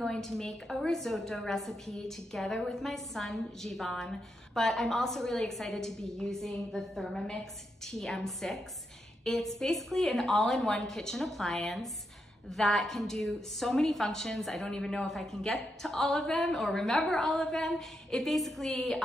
going to make a risotto recipe together with my son, Jivan, but I'm also really excited to be using the Thermomix TM6. It's basically an all-in-one kitchen appliance that can do so many functions. I don't even know if I can get to all of them or remember all of them. It basically,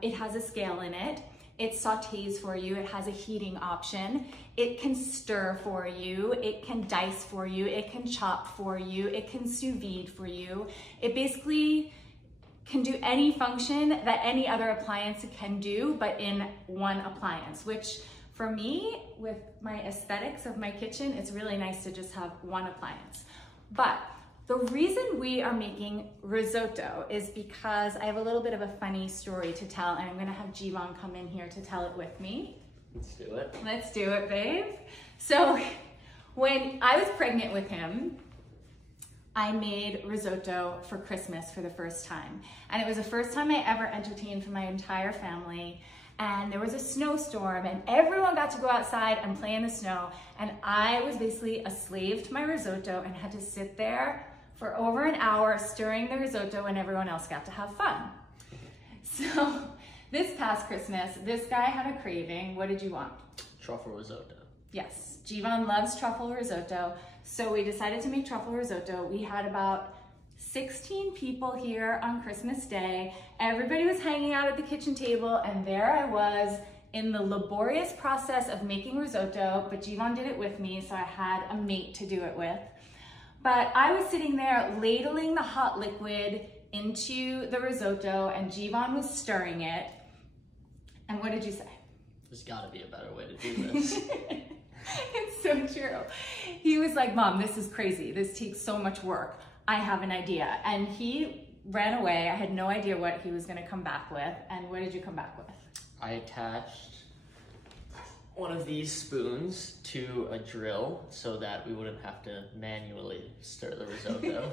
it has a scale in it. It sautés for you. It has a heating option. It can stir for you. It can dice for you. It can chop for you. It can sous vide for you. It basically can do any function that any other appliance can do, but in one appliance, which for me, with my aesthetics of my kitchen, it's really nice to just have one appliance. But the reason we are making risotto is because I have a little bit of a funny story to tell, and I'm gonna have Jivan come in here to tell it with me. Let's do it. Let's do it, babe. So when I was pregnant with him, I made risotto for Christmas for the first time. And it was the first time I ever entertained for my entire family. And there was a snowstorm and everyone got to go outside and play in the snow. And I was basically a slave to my risotto and had to sit there for over an hour stirring the risotto and everyone else got to have fun. So this past Christmas, this guy had a craving. What did you want? Truffle risotto. Yes, Jivan loves truffle risotto. So we decided to make truffle risotto. We had about 16 people here on Christmas Day. Everybody was hanging out at the kitchen table and there I was in the laborious process of making risotto, but Jivan did it with me, so I had a mate to do it with. But I was sitting there ladling the hot liquid into the risotto and Jivan was stirring it. And what did you say? There's gotta be a better way to do this. It's so true. He was like, Mom, this is crazy. This takes so much work. I have an idea. And he ran away. I had no idea what he was gonna come back with. And what did you come back with? I attached one of these spoons to a drill so that we wouldn't have to manually stir the risotto.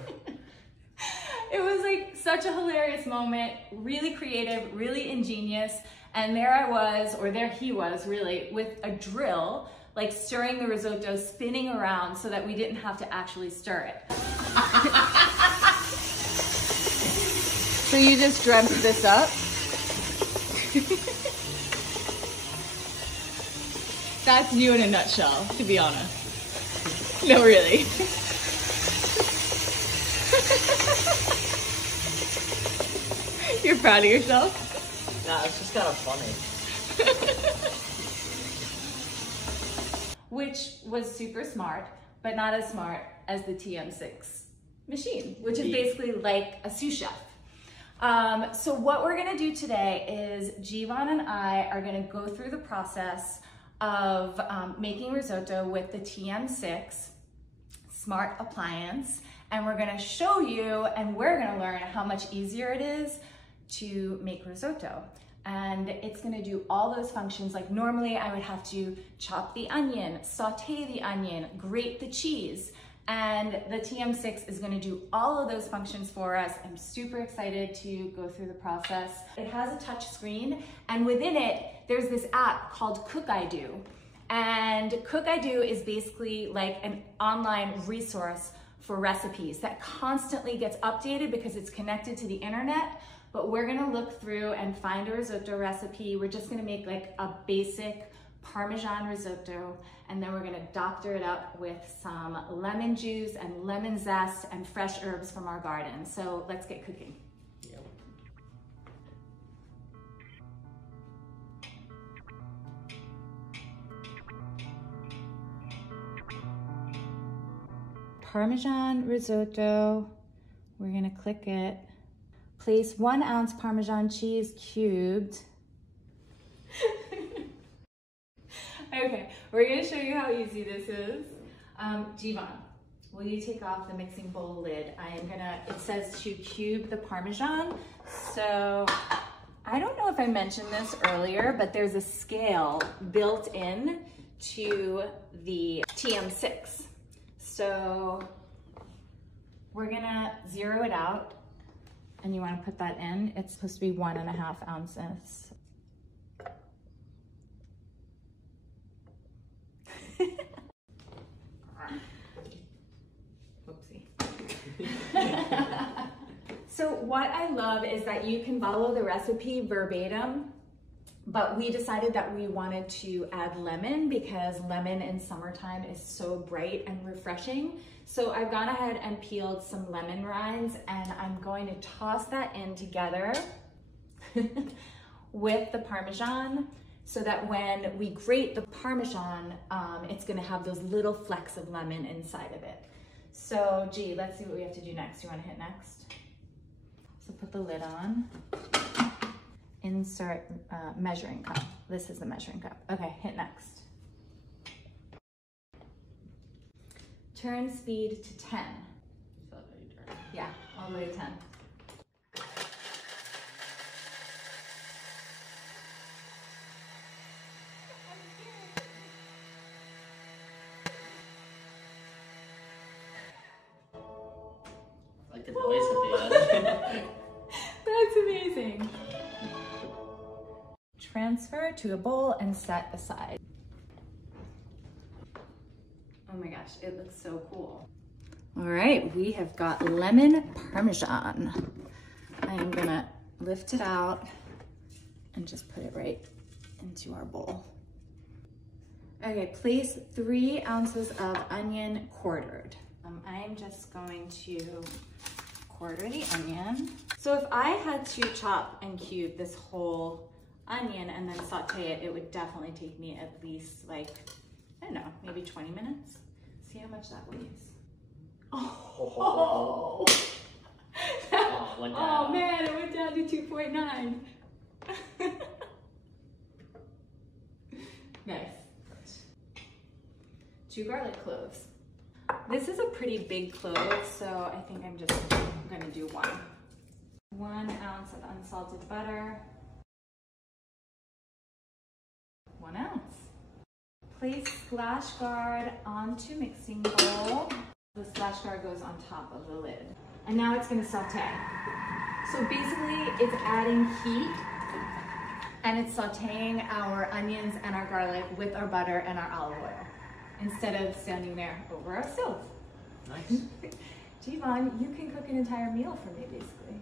It was like such a hilarious moment, really creative, really ingenious. And there I was, or there he was really, with a drill, like stirring the risotto, spinning around so that we didn't have to actually stir it. So you just dreamt this up? That's you in a nutshell, to be honest. No, really. You're proud of yourself? Nah, it's just kind of funny. Which was super smart, but not as smart as the TM6 machine, which is basically like a sous chef. So what we're gonna do today is Jivan and I are gonna go through the process of making risotto with the TM6 smart appliance, and we're gonna show you and we're gonna learn how much easier it is to make risotto. And it's gonna do all those functions. Like normally I would have to chop the onion, saute the onion, grate the cheese, and the TM6 is gonna do all of those functions for us. I'm super excited to go through the process. It has a touch screen, and within it, there's this app called CookIDo. And CookIDo is basically like an online resource for recipes that constantly gets updated because it's connected to the internet. But we're gonna look through and find a risotto recipe. We're just gonna make like a basic Parmesan risotto, and then we're gonna doctor it up with some lemon juice and lemon zest and fresh herbs from our garden. So let's get cooking. Yep. Parmesan risotto, we're gonna click it. Place 1 ounce Parmesan cheese cubed. Okay, we're gonna show you how easy this is. Jivan, will you take off the mixing bowl lid? It says to cube the Parmesan. So I don't know if I mentioned this earlier, but there's a scale built in to the TM6. So we're gonna zero it out. And you want to put that in. It's supposed to be 1.5 ounces. Whoopsie. So what I love is that you can follow the recipe verbatim, but we decided that we wanted to add lemon because lemon in summertime is so bright and refreshing. So I've gone ahead and peeled some lemon rinds, and I'm going to toss that in together with the Parmesan, so that when we grate the Parmesan, it's gonna have those little flecks of lemon inside of it. So G, let's see what we have to do next. You wanna hit next? So put the lid on. Insert measuring cup. This is the measuring cup. Okay, hit next. Turn speed to 10. Is that how you turn it? Yeah, all the way to 10. I like the noise at the end. That's amazing. Transfer to a bowl and set aside. Oh my gosh, it looks so cool. All right, we have got lemon Parmesan. I am gonna lift it out and just put it right into our bowl. Okay, place 3 ounces of onion quartered. I'm just going to quarter the onion. So if I had to chop and cube this whole onion and then saute it, it would definitely take me at least like, I don't know, maybe 20 minutes. See how much that weighs. Oh, oh man, it went down to 2.9. Nice. 2 garlic cloves. This is a pretty big clove, so I think I'm just gonna do 1. 1 ounce of unsalted butter. 1 ounce. Place splash guard onto mixing bowl. The splash guard goes on top of the lid. And now it's gonna saute. So basically it's adding heat and it's sauteing our onions and our garlic with our butter and our olive oil instead of standing there over our stove. Nice. Jivan, you can cook an entire meal for me basically.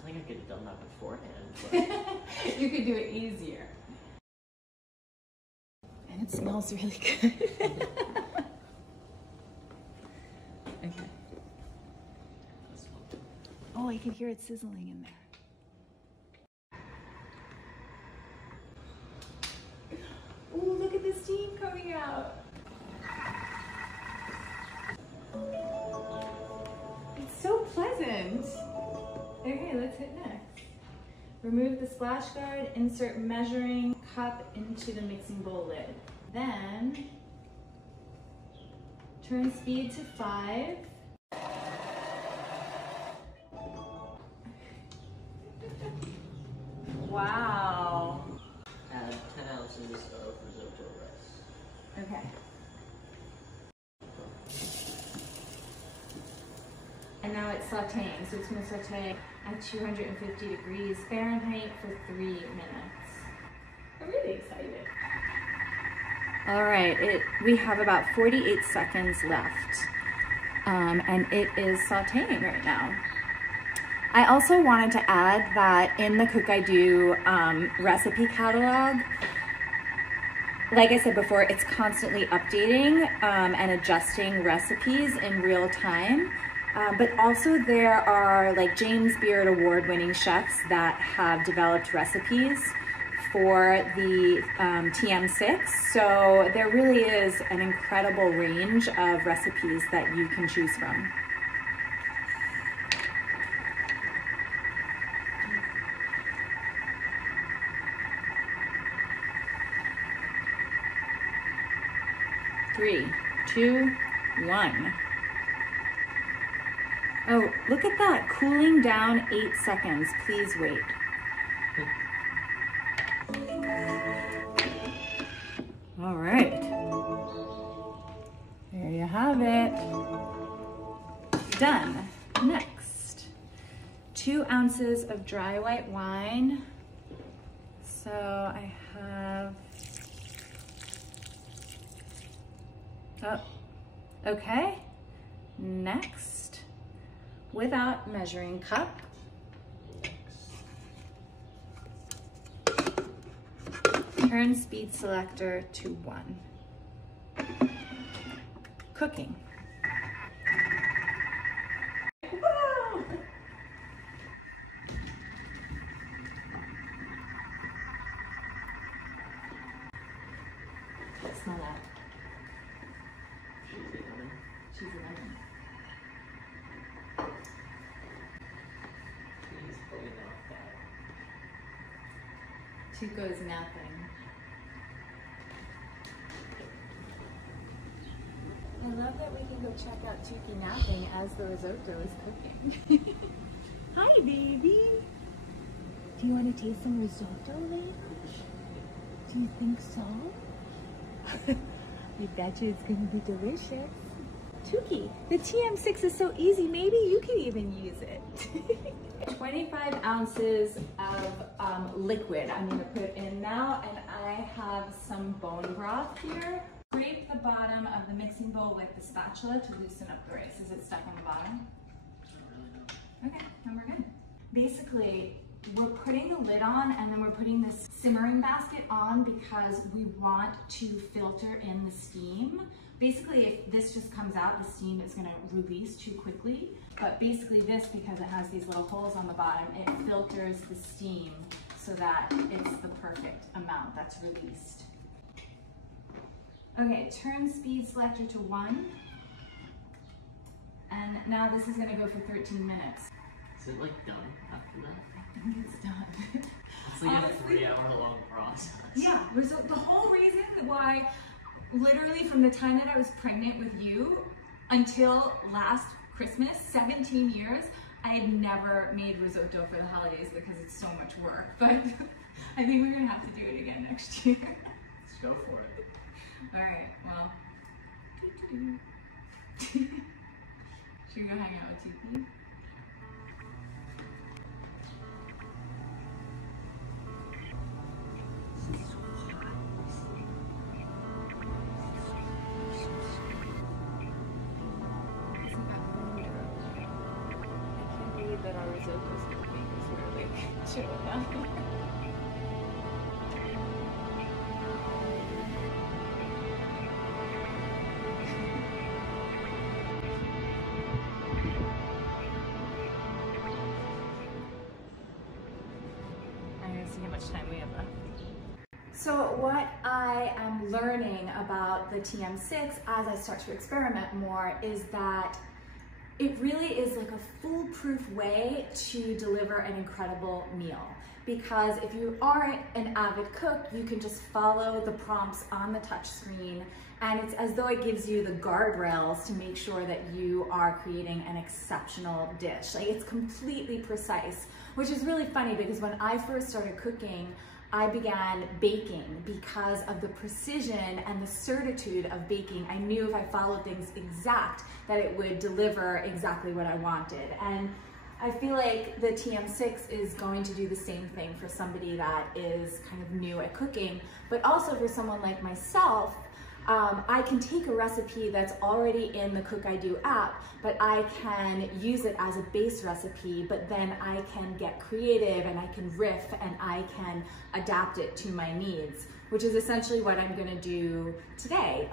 I think I could have done that beforehand. But... You could do it easier. And it smells really good. Okay. Oh, I can hear it sizzling in there. Oh, look at the steam coming out. It's so pleasant. Okay, let's hit next. Remove the splash guard, insert measuring cup into the mixing bowl lid. Then, turn speed to 5. Wow. Add 10 ounces of risotto rice. Okay. And now it's sauteing, so it's going to saute at 250 degrees Fahrenheit for 3 minutes. I'm really excited. All right, we have about 48 seconds left, and it is sauteing right now. I also wanted to add that in the Cook I Do recipe catalog, like I said before, it's constantly updating and adjusting recipes in real time. But also there are like James Beard award-winning chefs that have developed recipes for the TM6. So there really is an incredible range of recipes that you can choose from. Three, 2, 1. Oh, look at that, cooling down 8 seconds. Please wait. All right. There you have it. Done. Next, 2 ounces of dry white wine. So I have, oh, okay. Next, without measuring cup. Turn speed selector to 1. Cooking. Whoa! Smell that. She's 11. Please pulling off that. Tuco's napping. I love that we can go check out Tuki napping as the risotto is cooking. Hi, baby. Do you want to taste some risotto, Lake? Do you think so? I bet you it's going to be delicious. Tuki, the TM6 is so easy. Maybe you can even use it. 25 ounces of liquid I'm going to put in now, and I have some bone broth here. Scrape the bottom of the mixing bowl with the spatula to loosen up the rice. Is it stuck on the bottom? Okay, then we're good. Basically, we're putting the lid on and then we're putting this simmering basket on because we want to filter in the steam. Basically, if this just comes out, the steam is going to release too quickly. But basically this, because it has these little holes on the bottom, it filters the steam so that it's the perfect amount that's released. Okay, turn speed selector to 1. And now this is gonna go for 13 minutes. Is it like done after that? I think it's done. It's like a 3-hour-long process. Yeah, the whole reason why, literally from the time that I was pregnant with you until last Christmas, 17 years, I had never made risotto for the holidays because it's so much work. But I think we're gonna have to do it again next year. Let's go for it. All right, well. Should we go hang out with Tuki? I can't believe that our risotto's cooking because we're like chilling out here. Time we have left. So what I am learning about the TM6 as I start to experiment more is that it really is like a foolproof way to deliver an incredible meal. Because if you aren't an avid cook, you can just follow the prompts on the touch screen, and it's as though it gives you the guardrails to make sure that you are creating an exceptional dish. Like, it's completely precise, which is really funny because when I first started cooking, I began baking because of the precision and the certitude of baking. I knew if I followed things exact, that it would deliver exactly what I wanted. And I feel like the TM6 is going to do the same thing for somebody that is kind of new at cooking, but also for someone like myself. I can take a recipe that's already in the Cook I Do app, but I can use it as a base recipe, but then I can get creative and I can riff and I can adapt it to my needs, which is essentially what I'm gonna do today.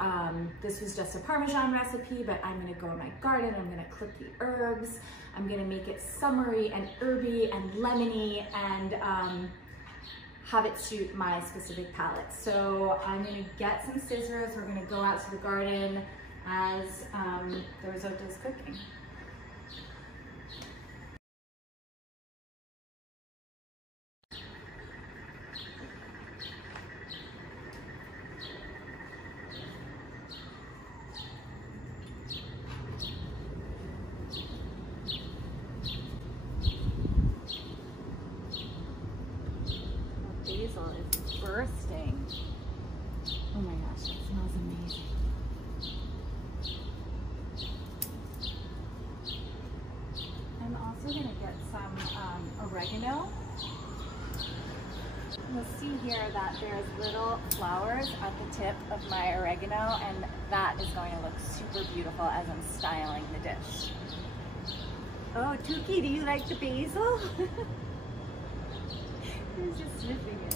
This was just a Parmesan recipe, but I'm gonna go in my garden, I'm gonna clip the herbs, I'm gonna make it summery and herby and lemony and have it suit my specific palate. So I'm gonna get some scissors, we're gonna go out to the garden as the risotto is cooking. Basil is bursting. Oh my gosh, that smells amazing. I'm also gonna get some oregano. You'll see here that there's little flowers at the tip of my oregano, and that is going to look super beautiful as I'm styling the dish. Oh, Tuki, do you like the basil? He's just sniffing it.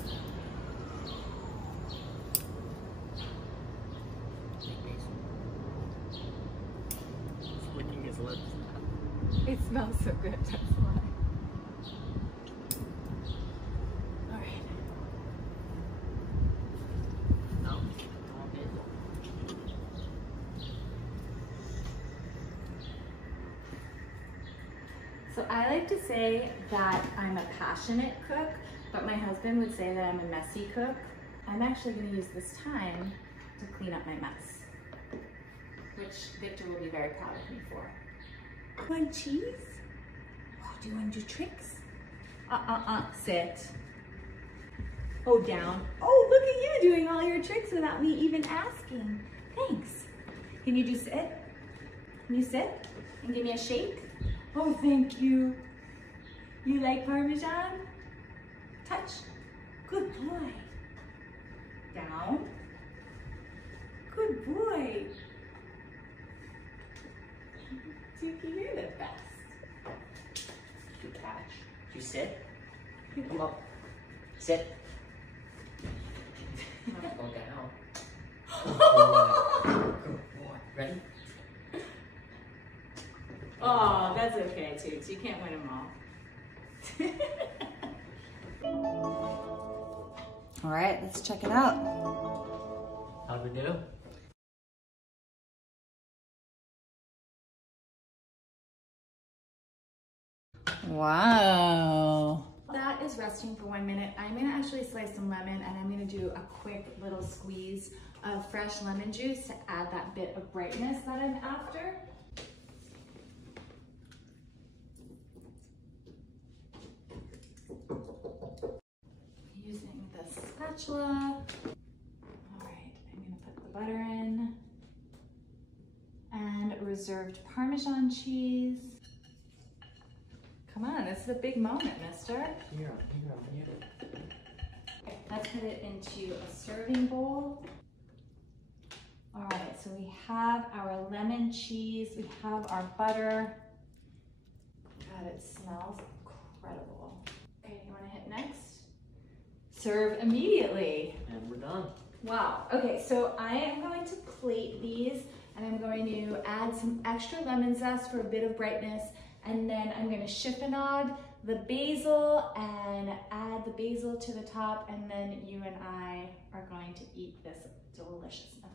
He's licking his lips. It smells so good, that's why. All right. No, all basil. So I like to say that I'm a passionate cook, but my husband would say that I'm a messy cook. I'm actually going to use this time to clean up my mess, which Victor will be very proud of me for. Want cheese? Oh, do you want to do tricks? Sit. Oh, down. Oh, look at you doing all your tricks without me even asking. Thanks. Can you do sit? Can you sit and give me a shake? Oh, thank you. You like Parmesan? Touch. Good boy. Down. Good boy. Tuki, you're the best. You catch. You sit. Come up. Sit. Go down. Good boy. Ready? Oh, that's okay, Toots. You can't win them all. All right, let's check it out. How'd we do? Wow. That is resting for 1 minute. I'm gonna actually slice some lemon and I'm gonna do a quick little squeeze of fresh lemon juice to add that bit of brightness that I'm after. Using the spatula. All right, I'm gonna put the butter in and reserved Parmesan cheese. Come on, this is a big moment, mister. Here. Okay, let's put it into a serving bowl. All right, so we have our lemon cheese, we have our butter. God, it smells incredible. Okay, you wanna hit next? Serve immediately. And we're done. Wow, okay, so I am going to plate these and I'm going to add some extra lemon zest for a bit of brightness, and then I'm gonna chiffonade the basil and add the basil to the top, and then you and I are going to eat this deliciousness.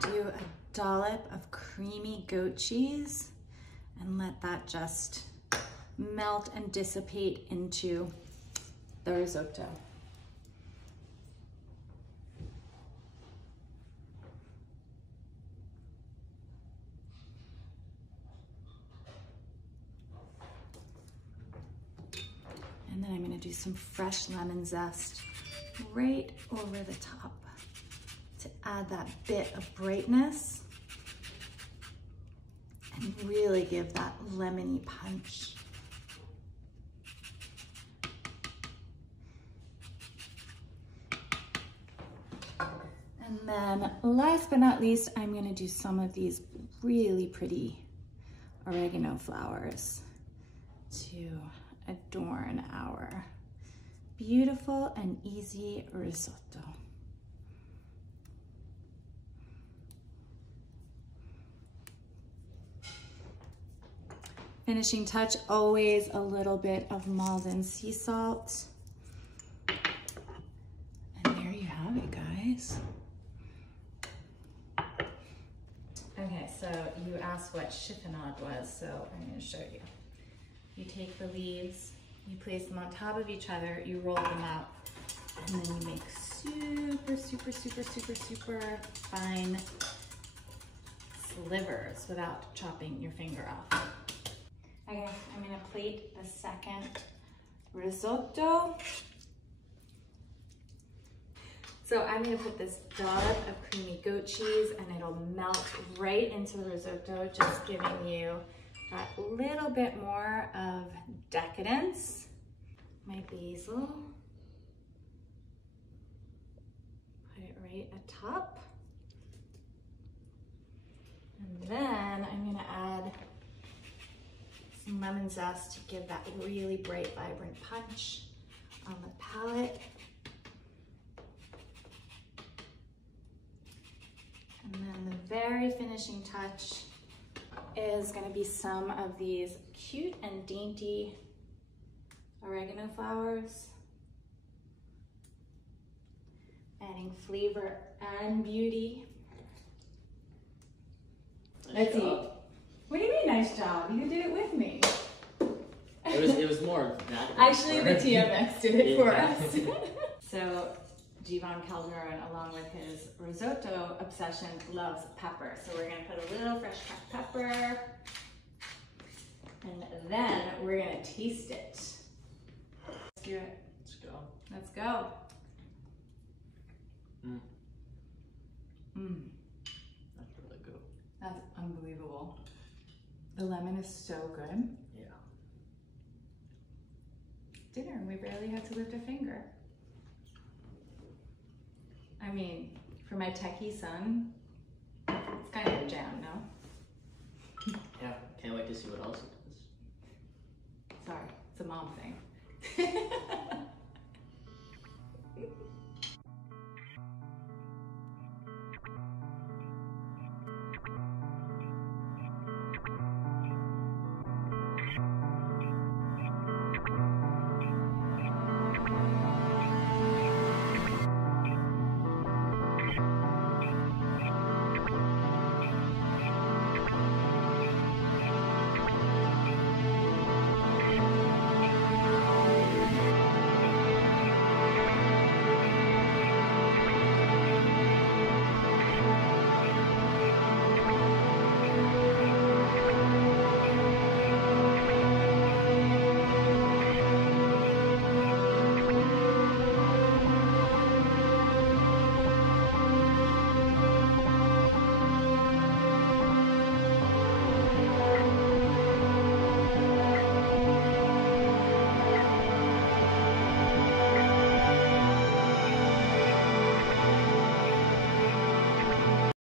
Do a dollop of creamy goat cheese and let that just melt and dissipate into the risotto. And then I'm going to do some fresh lemon zest right over the top to add that bit of brightness and really give that lemony punch. And And then last but not least, I'm gonna do some of these really pretty oregano flowers to adorn our beautiful and easy risotto. Finishing touch, always a little bit of Maldon sea salt. And there you have it, guys. Okay, so you asked what chiffonade was, so I'm gonna show you. You take the leaves, you place them on top of each other, you roll them out, and then you make super, super, super, super, super fine slivers without chopping your finger off. Okay, I'm gonna plate the second risotto. So I'm gonna put this dollop of creamy goat cheese and it'll melt right into the risotto, just giving you that little bit more of decadence. My basil, put it right atop. And then I'm gonna add some lemon zest to give that really bright, vibrant punch on the palate. And then the very finishing touch is gonna be some of these cute and dainty oregano flowers, adding flavor and beauty. Let's eat. What do you mean, nice job? You did it with me. It was more that. Actually, the Thermomix did it for us. So, Jivan Calderone, along with his risotto obsession, loves pepper. So we're gonna put a little fresh cracked pepper, and then we're gonna taste it. Let's do it. Let's go. Let's go. Mm. Mm. That's really good. That's unbelievable. The lemon is so good. Yeah. Dinner, and we barely had to lift a finger. I mean, for my techie son, it's kind of a jam, no? Yeah, can't wait to see what else it does. Sorry, it's a mom thing.